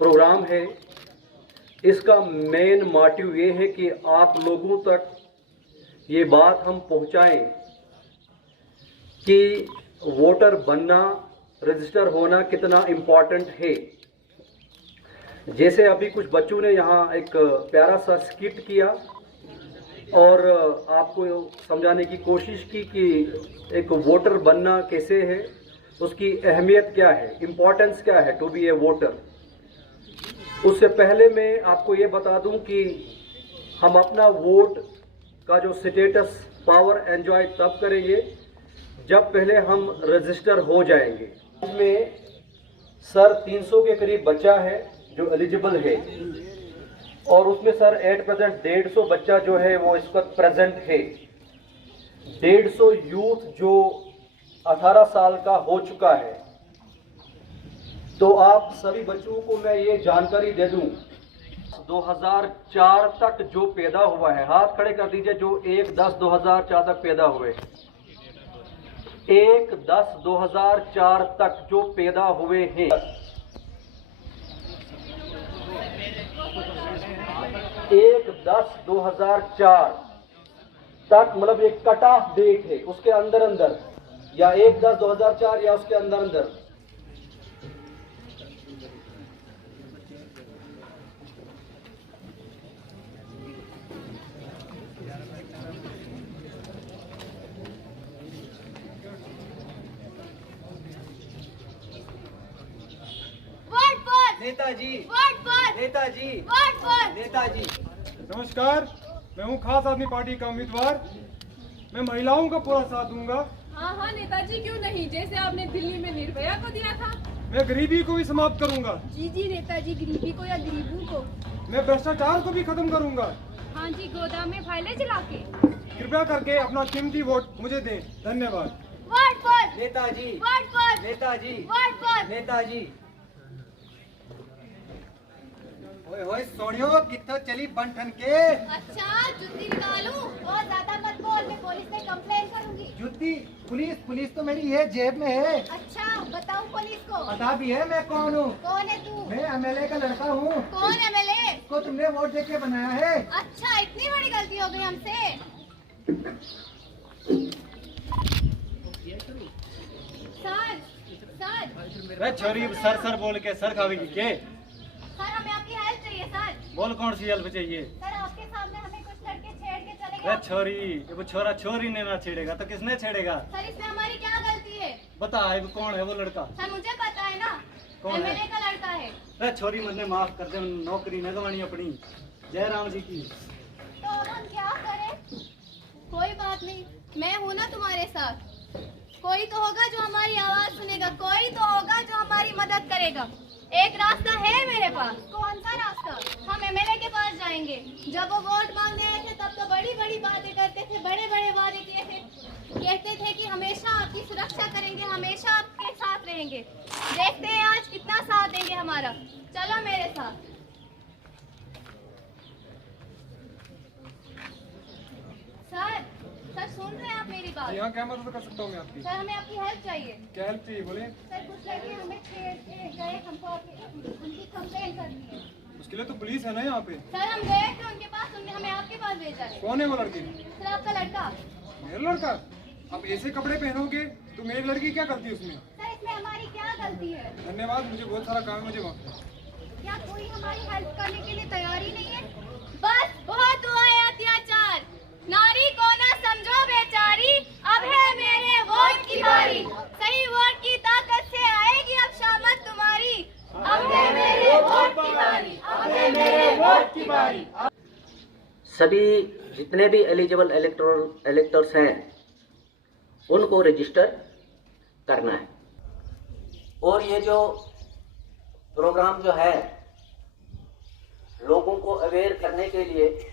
Programme है, इसका main motive ये है कि आप लोगों तक ये बात हम पहुंचाएं कि वोटर बनना, रजिस्टर होना कितना इम्पोर्टेंट है। जैसे अभी कुछ बच्चों ने यहाँ एक प्यारा सा स्किट किया और आपको समझाने की कोशिश की कि एक वोटर बनना कैसे है, उसकी अहमियत क्या है, इम्पोर्टेंस क्या है टू बी ए वोटर। उससे पहले मैं आपको ये बता दूं कि हम अपना वोट का जो स्टेटस पावर एंजॉय तब करेंगे जब पहले हम रजिस्टर हो जाएंगे। इसमें सर 300 के करीब बच्चा है जो एलिजिबल है और उसमें सर एट प्रेजेंट 150 बच्चा जो है वो इस वक्त प्रेजेंट है। 150 यूथ जो 18 साल का हो चुका है। तो आप सभी बच्चों को मैं ये जानकारी दे दूं, 2004 तक जो पैदा हुआ है, हाथ खड़े कर दीजिए जो 1/10/2004 तक पैदा हुए, 1/10/2004 तक जो पैदा हुए हैं, 1/10/2004 तक, मतलब एक कट ऑफ डेट है, उसके अंदर अंदर या 1/10/2004 या उसके अंदर अंदर नेताजी, नेताजी, नेताजी। नमस्कार, मैं हूँ खास आदमी पार्टी का उम्मीदवार। मैं महिलाओं का पूरा साथ दूंगा। हाँ नेताजी, क्यों नहीं, जैसे आपने दिल्ली में निर्भया को दिया था। मैं गरीबी को भी समाप्त करूंगा। जी नेताजी, गरीबी को या गरीबों को। मैं भ्रष्टाचार को भी खत्म करूंगा। हाँ जी, गोदाम में फाइलें जला के। कृपया करके अपना कीमती वोट मुझे दें। धन्यवाद। नेताजी, नेताजी, नेताजी। ओए ओए सोनियो, कितना चली बंठन के। अच्छा, जुत्ती निकालूं? बहुत ज्यादा मत बोल, मैं पुलिस में कंप्लेन करूंगी। जुत्ती? पुलिस तो मेरी है, जेब में है। अच्छा, बताऊं पुलिस को? पता भी है मैं कौन हूँ। कौन है तू? मैं एमएलए का लड़का हूँ। कौन एमएलए? को तुमने वोट देके बनाया है। अच्छा, इतनी बड़ी गलती हो गई हमसे। सर छोरी सर बोल के सर खावेगी के। सर, हमें आपकी हेल्प चाहिए सर। बोल कौन सी हेल्प चाहिए। सर, आपके सामने हमें कुछ लड़के छेड़ के चले अरे गए। छोरी, वो छोरा छोरी ने ना छेड़ेगा तो किसने छेड़ेगा। सर, इसमें हमारी क्या गलती है? बता वो कौन है वो लड़का। सर, मुझे पता है ना, कौन है? एमएलए का लड़का है। अरे छोरी मुझे माफ कर दे, नौकरी न गवानी अपनी। जय राम जी की। तो अब हम क्या करें? कोई बात नहीं, मैं हूँ ना तुम्हारे साथ। कोई तो होगा जो हमारी आवाज सुनेगा, कोई तो होगा जो हमारी मदद करेगा। एक रास्ता है मेरे पास। कौन सा रास्ता? हम एमएलए के पास जाएंगे। जब वो वोट मांगने आए थे तब तो बड़ी बड़ी बातें करते थे, बड़े बड़े वादे किए थे। कहते थे कि हमेशा आपकी सुरक्षा करेंगे, हमेशा आपके साथ रहेंगे। देखते हैं आज कितना साथ देंगे हमारा। चलो मेरे साथ। सर सुन रहे हैं आप मेरी बात? यहाँ क्या मदद कर सकता हूँ मैं आपकी। सर, हमें आपकी हेल्प चाहिए। क्या हेल्प चाहिए बोले। सर, कुछ लड़के हमें छेड़ के गए, हमको उनकी कंप्लेन करनी है। उसके लिए तो पुलिस है ना यहाँ पे। सर, हम गए थे उनके पास, उन्होंने हमें आपके पास भेजा है। कौन है वो लड़की। सर, आपका लड़का। मेरा लड़का? अब ऐसे कपड़े पहनोगे तो मेरी लड़की क्या करती है उसमें। सर, इसमें हमारी क्या गलती है? धन्यवाद, मुझे बहुत सारा काम है, मुझे माफ कर। क्या कोई हमारी हेल्प करने के लिए तैयार ही नहीं है? बस बहुत हुआ है अत्याचार, नारी को ना समझो बेचारी, अब है मेरे वोट की बारी। सही वोट की ताकत से आएगी अब शामत तुम्हारी। अब है मेरे वोट की बारी, अब है मेरे वोट की बारी। सभी जितने भी एलिजिबल इलेक्टर्स हैं उनको रजिस्टर करना है। और ये जो प्रोग्राम जो है लोगों को अवेयर करने के लिए,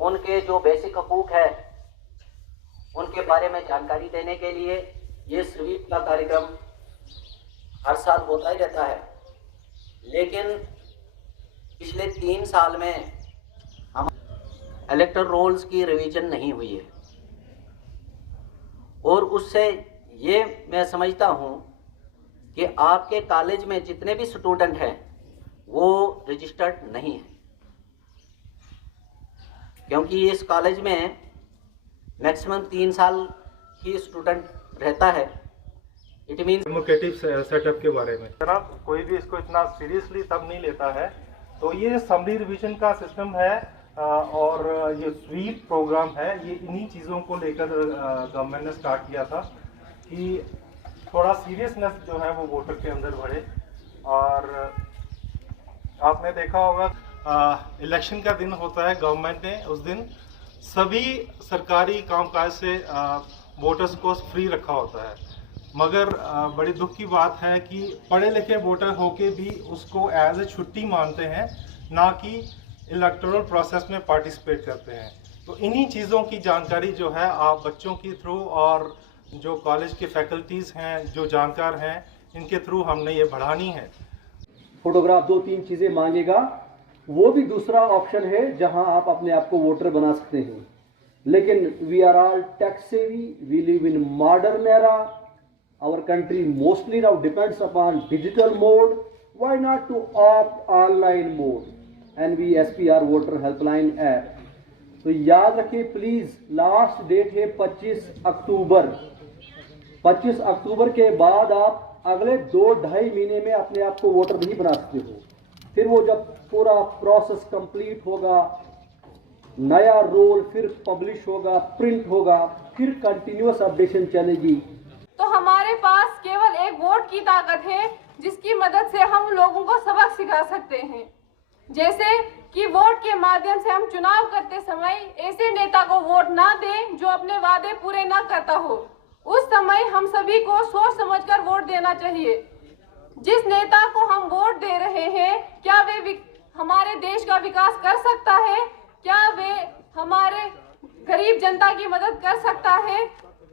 उनके जो बेसिक हकूक है उनके बारे में जानकारी देने के लिए ये स्वीप का कार्यक्रम हर साल होता ही रहता है। लेकिन पिछले 3 साल में हम इलेक्टोरल रोल्स की रिवीजन नहीं हुई है और उससे ये मैं समझता हूँ कि आपके कॉलेज में जितने भी स्टूडेंट हैं वो रजिस्टर्ड नहीं है, क्योंकि इस कॉलेज में मैक्सिमम 3 साल ही स्टूडेंट रहता है। इट मीन्स डेमोक्रेटिव सेटअप के बारे में जनाब, कोई भी इसको इतना सीरियसली तब नहीं लेता है। तो ये समरी रिवीजन का सिस्टम है और ये स्वीप प्रोग्राम है, ये इन्हीं चीज़ों को लेकर गवर्नमेंट ने स्टार्ट किया था कि थोड़ा सीरियसनेस जो है वो वोटर के अंदर बढ़े। और आपने देखा होगा इलेक्शन का दिन होता है, गवर्नमेंट ने उस दिन सभी सरकारी कामकाज से वोटर्स को फ्री रखा होता है। मगर बड़ी दुख की बात है कि पढ़े लिखे वोटर होके भी उसको एज ए छुट्टी मानते हैं, ना कि इलेक्टोरल प्रोसेस में पार्टिसिपेट करते हैं। तो इन्हीं चीज़ों की जानकारी जो है आप बच्चों के थ्रू और जो कॉलेज के फैकल्टीज़ हैं, जो जानकार हैं, इनके थ्रू हमने ये बढ़ानी है। फोटोग्राफ 2-3 चीज़ें मांगेगा, वो भी दूसरा ऑप्शन है जहां आप अपने आप को वोटर बना सकते हैं। लेकिन we are all tech savvy, we live in modern era, our country mostly now depends upon digital mode. Why not to opt online mode? NVSPR voter helpline app. तो याद रखिए प्लीज, लास्ट डेट है 25 अक्टूबर। 25 अक्टूबर के बाद आप अगले 2-2.5 महीने में अपने आप को वोटर नहीं बना सकते हो। फिर वो जब पूरा प्रोसेस कंप्लीट होगा, नया रोल फिर पब्लिश होगा, प्रिंट होगा, फिर कंटिन्यूअस अपडेशन चलेगी। तो हमारे पास केवल एक वोट की ताकत है जिसकी मदद से हम लोगों को सबक सिखा सकते हैं। जैसे कि वोट के माध्यम से हम चुनाव करते समय ऐसे नेता को वोट ना दें जो अपने वादे पूरे ना करता हो। उस समय हम सभी को सोच समझकर वोट देना चाहिए। जिस नेता को हम वोट दे रहे हैं, क्या वे हमारे देश का विकास कर सकता है? क्या वे हमारे गरीब जनता की मदद कर सकता है?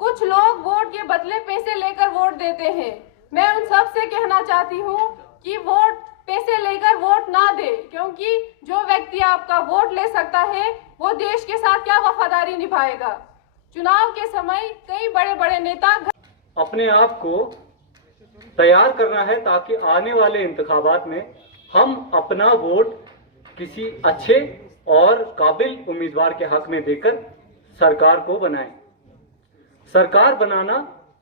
कुछ लोग वोट के बदले पैसे लेकर वोट देते हैं। मैं उन सब से कहना चाहती हूँ कि वोट पैसे लेकर वोट ना दे, क्योंकि जो व्यक्ति आपका वोट ले सकता है वो देश के साथ क्या वफादारी निभाएगा। चुनाव के समय कई बड़े बड़े नेता अपने आप को तैयार करना है ताकि आने वाले इंतखाबात में हम अपना वोट किसी अच्छे और काबिल उम्मीदवार के हक में देकर सरकार को बनाएं। सरकार बनाना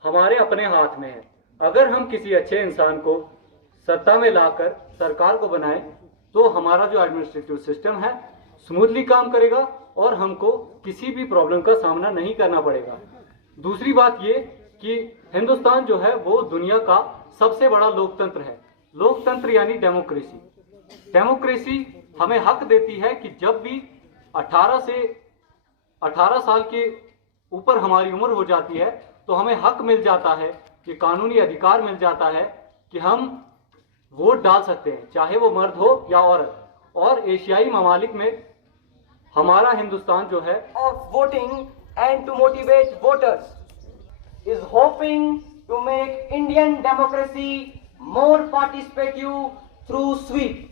हमारे अपने हाथ में है। अगर हम किसी अच्छे इंसान को सत्ता में लाकर सरकार को बनाएं तो हमारा जो एडमिनिस्ट्रेटिव सिस्टम है स्मूथली काम करेगा और हमको किसी भी प्रॉब्लम का सामना नहीं करना पड़ेगा। दूसरी बात ये कि हिंदुस्तान जो है वो दुनिया का सबसे बड़ा लोकतंत्र है। लोकतंत्र यानी डेमोक्रेसी। डेमोक्रेसी हमें हक देती है कि जब भी 18 साल के ऊपर हमारी उम्र हो जाती है तो हमें हक मिल जाता है कि कानूनी अधिकार मिल जाता है कि हम वोट डाल सकते हैं, चाहे वो मर्द हो या औरत। और एशियाई ममालिक में हमारा हिंदुस्तान जो है of voting and to motivate voters is hoping to make Indian democracy more participative through sweep.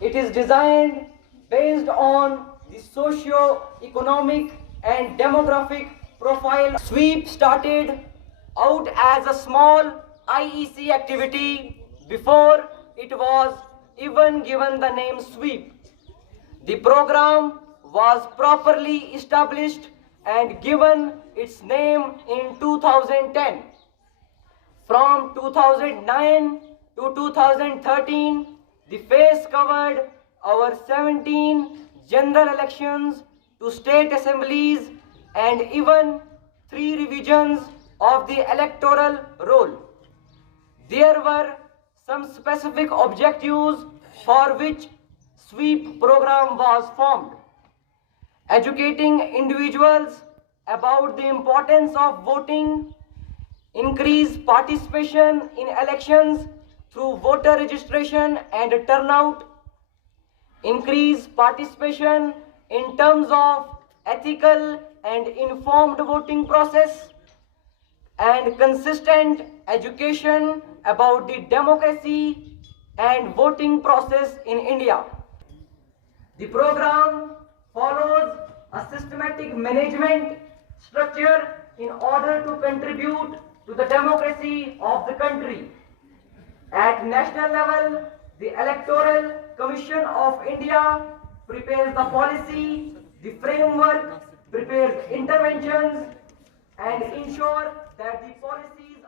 It is designed based on the socio-economic and demographic profile. Sweep started out as a small IEC activity before it was even given the name sweep. The program was properly established and given its name in 2010. From 2009 to 2013, the phase covered our 17 general elections to state assemblies and even 3 revisions of the electoral roll. There were some specific objectives for which sweep program was formed. Educating individuals about the importance of voting, increase participation in elections through voter registration and turnout, increase participation in terms of ethical and informed voting process, and consistent education about the democracy and voting process in India. The program follows a systematic management structure in order to contribute to the democracy of the country. At national level, The Electoral Commission of India prepares the policy, the framework, prepares interventions, and ensure that the policies